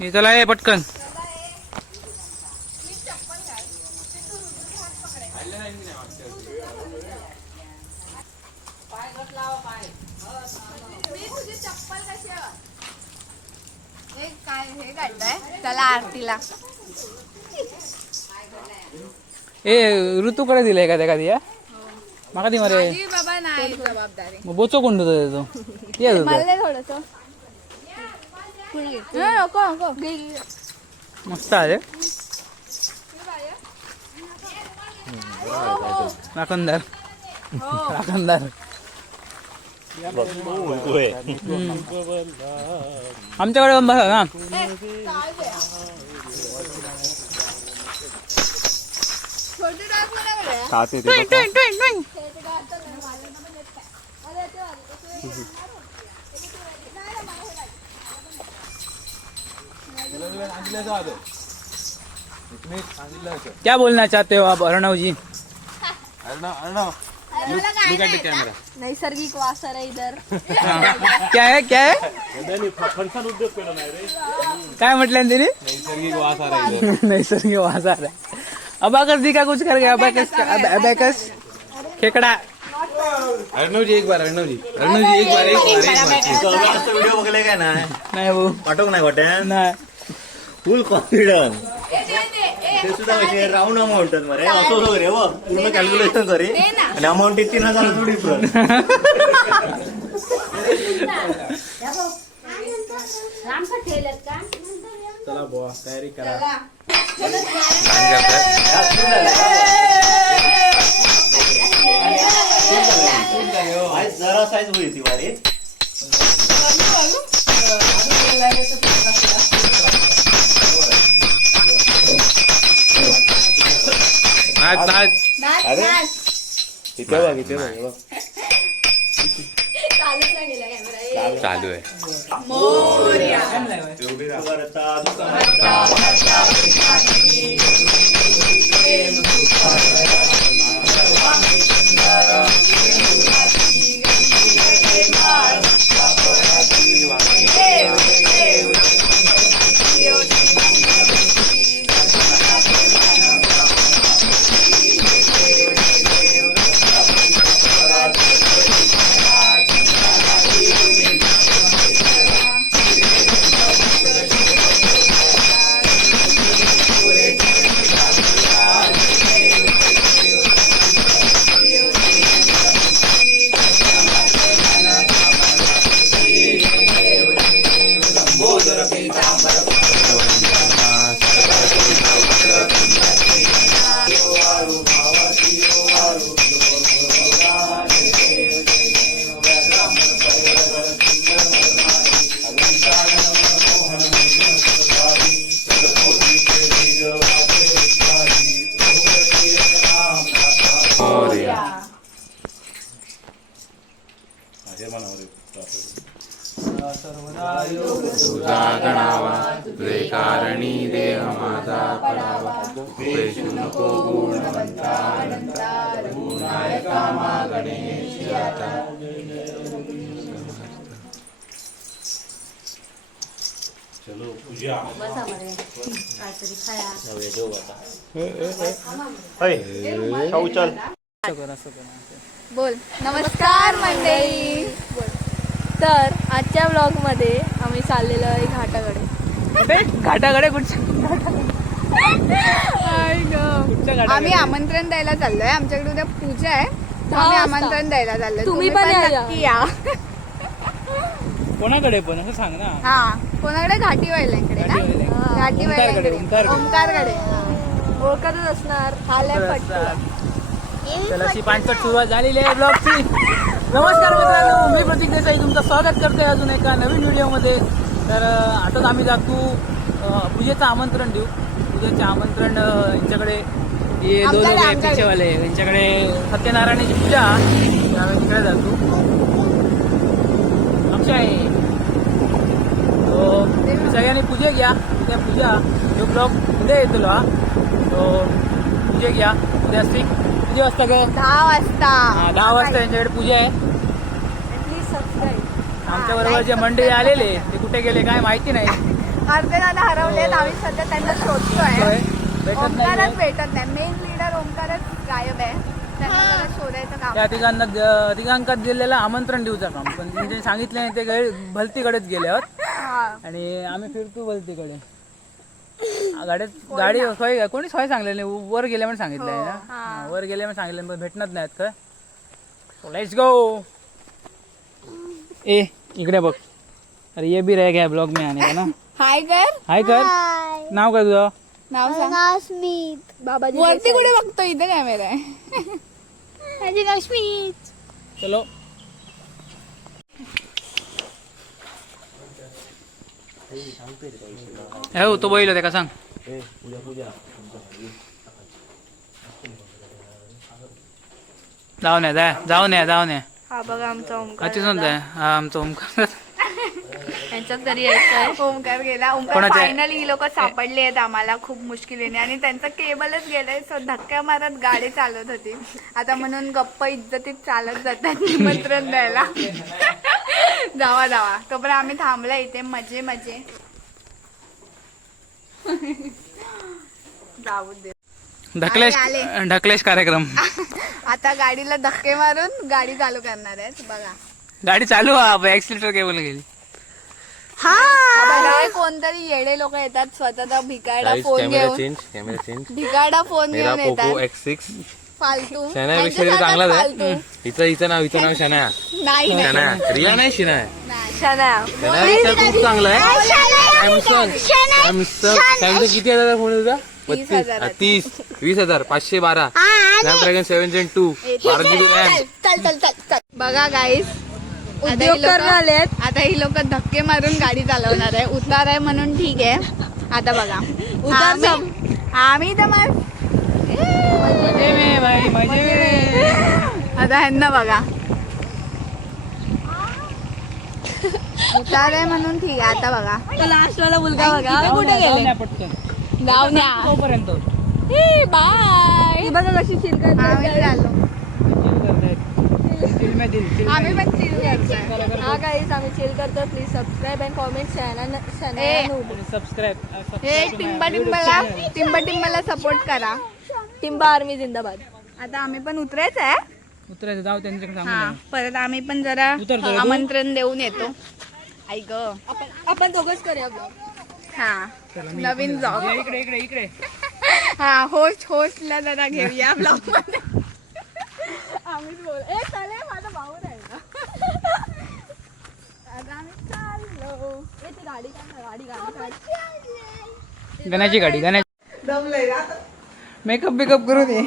हे चला ये पटकन. चला आरतीला ए ऋतूकडे दिलंय का त्या कधी या माका ती मरे. बाबा नाही जबाबदारी. मग बोचो कोण देतो तो. मला थोडस. मस्त आहे राखणदार राखणदार हम्म. आमच्याकडे पण बसा ना छोटी डाळ कोणाकडे खात क्या बोलना चाहते हो आप अर्णव जी? नैसर्गिक वासर आहे इधर। क्या है क्या है? काय म्हटलं त्यांनी नैसर्गिक वास आ रहा नैसर्गिक वास आ रहा है अबाकस दी का कुछ करके अबाकस? अबाकस खेकडा. अर्णव जी एक बार अर्णव जी अर्णव जी एक बार एक बार एक बार. व्हिडिओ बघले काय ना नाही भाऊ. पाठवक नाही वाटत नाही. फुल कॉन्फिडन्स ते सुद्धा कसे राऊंड अमाऊंट मरे असं असं करे व पूर्ण कॅल्क्युलेशन करे. आणि अमाऊंट तीन हजार डिफरंट चला बुवा तयारी करा. जरा साईज होईल ती वारी. नाच नाच अरे. इथे बघ इथे बघ बघ. चालू आहे. सुवार्ता, तुझा गणावा तुझे कारणी देह माझा पडावा नको गुणवंता गुणायका मा गणेश आता चल बोल नमस्कार मंडळी तर आजच्या ब्लॉगमध्ये आम्ही चाललेलो आहे घाटाकडे. घाटाकडे कुठच्या? आम्ही आमंत्रण द्यायला चाललोय. आमच्याकडे उद्या पूजा आहे. आम्ही. आमंत्रण द्यायला चाललोय. तुम्ही पण या. नक्की या. कोणाकडे पण असं सांग ना. हा कोणाकडे? घाटी वाहिल्याकडे ना घाटी. घाटी ओंकारकडे, ओळखतच असणार. पट्टू अशी पाणपट सुरुवात झालेली आहे ब्लॉगची नमस्कार मित्रांनो मी प्रतीक देसाई. तुमचं स्वागत करतोय अजून एका नवीन व्हिडिओमध्ये. तर आताच आम्ही जातो पूजेचं आमंत्रण देऊ. पूजेचे आमंत्रण यांच्याकडे हे दोन यांच्याकडे सत्यनारायणाची पूजा त्यामुळे तिकडे जातो. आमच्या आहे सगळ्यांनी पूजा घ्या. उद्या पूजा. जो ब्लॉग उद्या येतो हा. तो पूजा घ्या. उद्या असते किती वाजता ग? दहा वाजता. हा, दहा वाजता यांच्याकडे पूजा आहे. आमच्या बरोबर जे मंडळी आलेले ते कुठे गेले काय माहिती नाही. अर्धे दादा हरवलेत आम्ही सध्या त्यांना शोधतोय. भेटत नाही भेटत नाही. मेन लीडर ओंकारच गायब आहे. त्यांना जरा शोधायचं काम त्या तिघांना द- तिघांकात दिलेलं आमंत्रण देऊचं काम. पण त्यांनी सांगितलं नाही ते भलतीकडेच गेले आहोत. हा. आणि आम्ही फिरतो भलतीकडे. गाड्यात गाडी सोय कोणी सोय सांगलेली नाही. वर गेले म्हणून सांगितलं आहे ना? हा, वर गेले म्हणून सांगितलं पण भेटणार नाहीत काय लेट्स गो ए इकडे बघ. अरे ये भी रह गया ब्लॉग में आने का ना. हाय कर हाय कर नाव काय तुझं? नाव सांग. नाव स्मित बाबाजी वरती कुठे बघतो इथे कॅमेरा आहे. माझे नाव स्मित चलो. हो तो बैल होते का? सांग. जाऊन या जा जाऊन या जाऊन या हा बघा आमचा ओंकार अति सुंदर हा आमचं ओमकार त्यांच्यात घरी यायचंय ओंकार गेला कोणाच्या- फायनली लोक सापडले आहेत आम्हाला खूप मुश्किलीने आणि त्यांचं केबलच गेलंय सो धक्क्या मारत गाडी चालत होती आता म्हणून गप्प इज्जतीत चालत जातात निमंत्रण द्यायला जावा जावा तोपर्यंत आम्ही थांबला इथे मजे मजे जाऊ दे. ढकलेश आले, ढकलेश कार्यक्रम. आता गाडीला धक्के मारून गाडी चालू करणार आहेत बघा. गाडी चालू ऍक्सिलेटर केबल गेली बघा कोणतरी येडे लोक येतात स्वतःचा भिकारडा फोन घेऊन. चेंज कॅमेरा चेंज भिकारडा फोन मेरा घेऊन पोको येतात. एक्स सिक्स फालतू. शनाया विषयी त्यांच्यासारखं चांगलाच फालतू. आहे. हिचं हिचं नाव हिचं नाव शनाया नाही नाही. शनाया रिया नाही शिना आहे. खूप चांगला आहे. सॅमसंग सॅमसंग सॅमसंग किती हजार फोन बत्तीस. हा, तीस. वीस हजार. पाचशे बारा. स्नॅपड्रॅगन सेव्हन जेन टू बारा जीबी रॅम चल चल चल चल बघा गाईस उद्योग करून आलेत आता ही लोक धक्के मारून गाडी चालवणार आहे. उतार आहे म्हणून ठीक आहे. आता बघा. उतार आम्ही- आम्ही तर मग मजे में भाई मजे में. आता ह्यांना बघा. उतार आहे म्हणून ठीक आहे आता बघा. तो लास्ट वाला मुलगा बघा. कुठे गेले? या तोपर्यंत. बाय बघा कशी आम्ही आम्ही. पण चिल हा गाईज आम्ही चिल करतो प्लीज सबस्क्राईब अँड कॉमेंट ए. चॅनल आणि सबस्क्राईब हे टिंबा टिंबाला. टिंबा टिंबाला सपोर्ट करा. टिंबा आर्मी जिंदाबाद. आता आम्ही पण उतरायचं आहे. उतरायचं जाऊ त्यांच्याकडे हा. परत आम्ही पण जरा? आमंत्रण देऊन येतो. ग. आपण आपण दोघंच करूया हा. नवीन जॉब इकडे इकडे इकडे. हा होस्ट होस्टला जरा घेऊया ब्लॉगमध्ये. आम्हीच बोल ए चले माझा भाऊ राहिला आता आम्ही चाललो. ए ती गाडी गाडी गण्याची गाडी गण्याची. मेकअप बिकअप करू दे.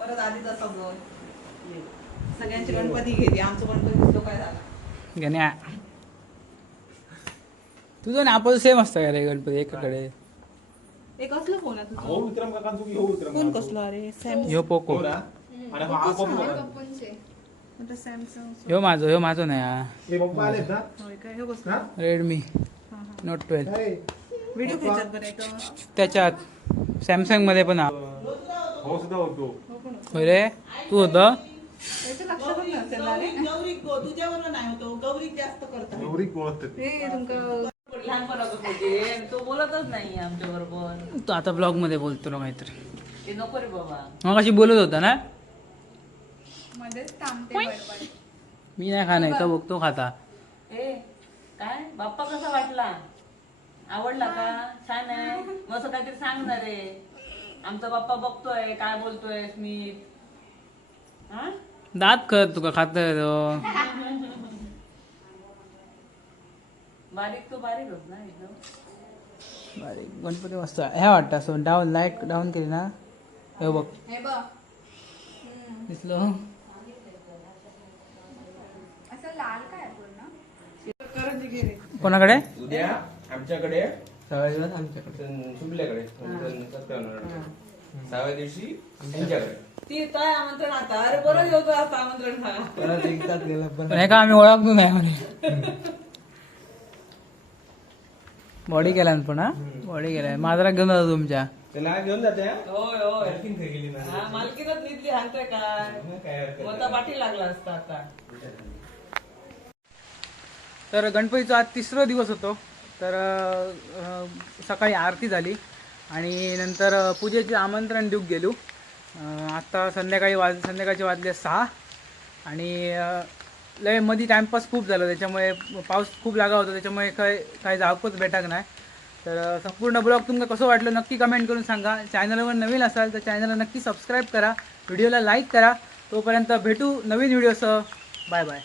परत आधी तसं बोल. सगळ्यांचे गणपती घेते आमचं गणपती काय झाला? गण्या तुझं ना आपण सेम असतं का रे गणपती एकाकडे? ते कसलं फोन आहे तुझं फोन कसलं? अरे सॅम ह्यो पोको. सॅमसंग ह्यो माझं ह्यो माझं नाही हा. होय काय? हे? कसलं रेडमी नोट ट्वेल्व व्हिडिओ खेचत करायचं त्याच्यात सॅमसंगमध्ये पण हा होय रे? तू होतं? त्याचं लक्ष पण नसेल ना रे. गौरी तुझ्यावर नाही होतो गौरी जास्त करतात. हे तुमका लहानपणापासून म्हणजे तो बोलतच नाही आमच्या बरोबर. तू आता ब्लॉगमध्ये बोलतो ना काहीतरी. ते नको रे बाबा. मग कशी बोलत होता ना? मध्येच थांबते बडबड. मी नाही खा नाही तो बघतो खाता. ए काय? बाप्पा कसा वाटला? आवडला का? छान आहे. मग असं काहीतरी सांग ना रे आमचा बाप्पा बघतोय काय बोलतोय स्मित हा दात कर तुका खातोय तो बारीक तो बारीक होत ना एकदम. बारीक गणपती मस्त. ह्या वाटतं असं डाऊन लाइट डाऊन केली ना. हे बघ. हे दिसलं. असं लाल काय आहे पूर्ण? कोणाकडे? उद्या आमच्याकडे. आमच्याकडे. शुभल्याकडे सहाव्या दिवशी ती काय आमंत्रण आता. अरे बरं आता आमंत्रण खा परत एकदाच गेला पण पण का आम्ही नाही म्हणे बॉडी केला ना पण हा बॉडी केलाय. माझा घेऊन जातो तुमच्या. त्याला घेऊन जाते हा? होय होय. आणखीन गेली. हा, हाणतोय काय मग काय हरकत मोठा पाठी लागला असता आता. तर गणपतीचा आज तिसरा दिवस होतो. तर अ, अ, सकाळी आरती झाली. आणि नंतर पूजेचे आमंत्रण देऊक गेलो. आत्ता संध्याकाळी वाज संध्याकाळचे वाजले सहा. आणि लयमध्ये टाईमपास खूप झालं. त्याच्यामुळे पाऊस खूप लागा होता. त्याच्यामुळे काय काय जावकच भेटाक नाही तर संपूर्ण ब्लॉग तुमका कसं वाटलं नक्की कमेंट करून सांगा. चॅनलवर नवीन असाल तर चॅनलला नक्की सबस्क्राईब करा. व्हिडिओला लाईक करा. तोपर्यंत भेटू नवीन व्हिडिओसह. Bye bye.